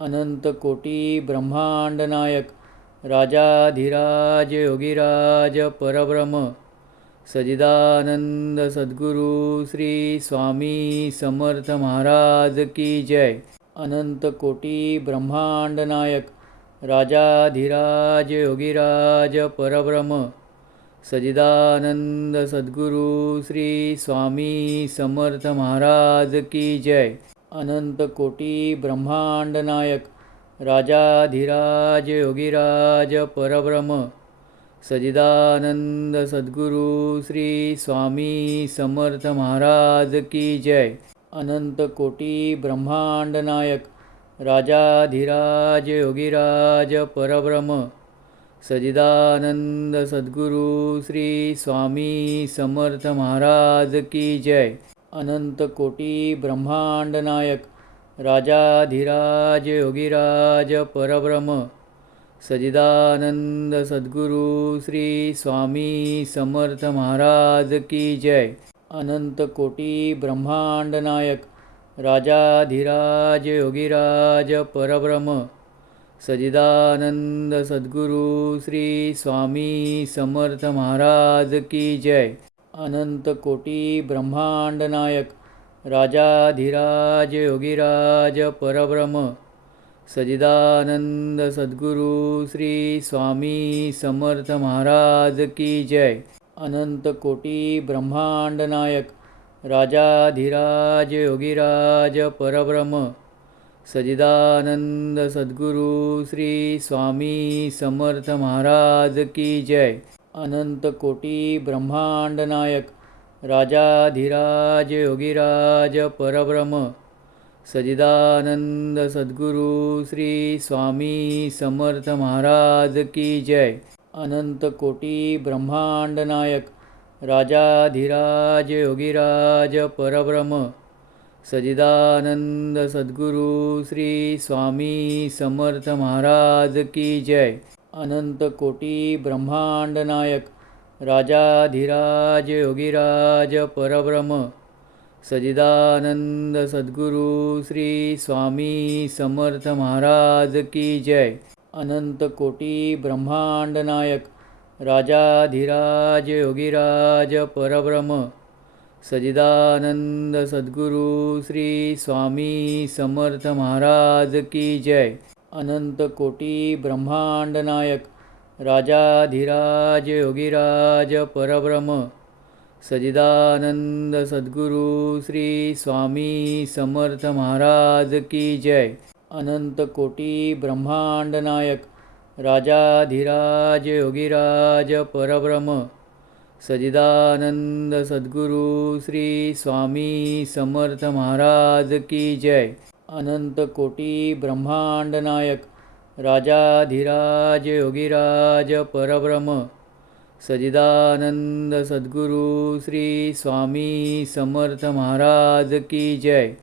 अनंत कोटी ब्रह्मांड नायक राजाधिराज योगीराज परब्रह्म सजिदानंद सद्गुरु श्री स्वामी समर्थ महाराज की जय। अनंत कोटी ब्रह्मांड नायक राजाधिराज योगीराज परब्रह्म सजिदानंद सद्गुरु श्री स्वामी समर्थ महाराज की जय। अनंत कोटी ब्रह्मांड नायक राजाधिराज योगीराज परब्रह्म सजिदानंद सद्गुरु श्री स्वामी समर्थ महाराज की जय। अनंत कोटी ब्रह्मांड नायक राजाधिराज योगीराज परब्रह्म सजिदानंद सद्गुरु श्री स्वामी समर्थ महाराज की जय। अनंत कोटी ब्रह्मांड नायक राजाधिराज योगीराज परब्रह्म सजिदानंद सद्गुरु श्री स्वामी समर्थ महाराज की जय। अनंत कोटी ब्रह्मांड नायक राजाधिराज योगीराज परब्रह्म सजिदानंद सद्गुरु श्री स्वामी समर्थ महाराज की जय। अनंत कोटी ब्रह्मांड नायक राजाधिराज योगीराज परब्रह्म सजिदानंद सद्गुरु श्री स्वामी समर्थ महाराज की जय। अनंत कोटी ब्रह्मांड नायक राजाधिराज योगीराज परब्रह्म सजिदानंद सद्गुरु श्री स्वामी समर्थ महाराज की जय। अनंत कोटी ब्रह्मांड नायक राजाधिराज योगीराज परब्रह्म सजिदानंद सद्गुरु श्री स्वामी समर्थ महाराज की जय। अनंत कोटी ब्रह्मांड नायक राजाधिराज योगीराज परब्रह्म सजिदानंद सद्गुरु श्री स्वामी समर्थ महाराज की जय। अनंत कोटी ब्रह्मांड नायक राजाधिराज योगीराज परब्रह्म सजिदानंद सद्गुरु श्री स्वामी समर्थ महाराज की जय। अनंत कोटी ब्रह्मांड नायक राजाधिराज योगीराज परब्रह्म सजिदानंद सद्गुरु श्री स्वामी समर्थ महाराज की जय। अनंत कोटी ब्रह्मांड नायक राजाधिराज योगीराज परब्रह्म सजिदानंद सद्गुरु श्री स्वामी समर्थ महाराज की जय। अनंत कोटी ब्रह्मांड नायक राजाधिराज योगीराज परब्रह्म सजिदानंद सद्गुरु श्री स्वामी समर्थ महाराज की जय। अनंत कोटी ब्रह्मांड नायक राजाधिराज योगीराज परब्रह्म सजिदानंद सद्गुरु श्री स्वामी समर्थ महाराज की जय।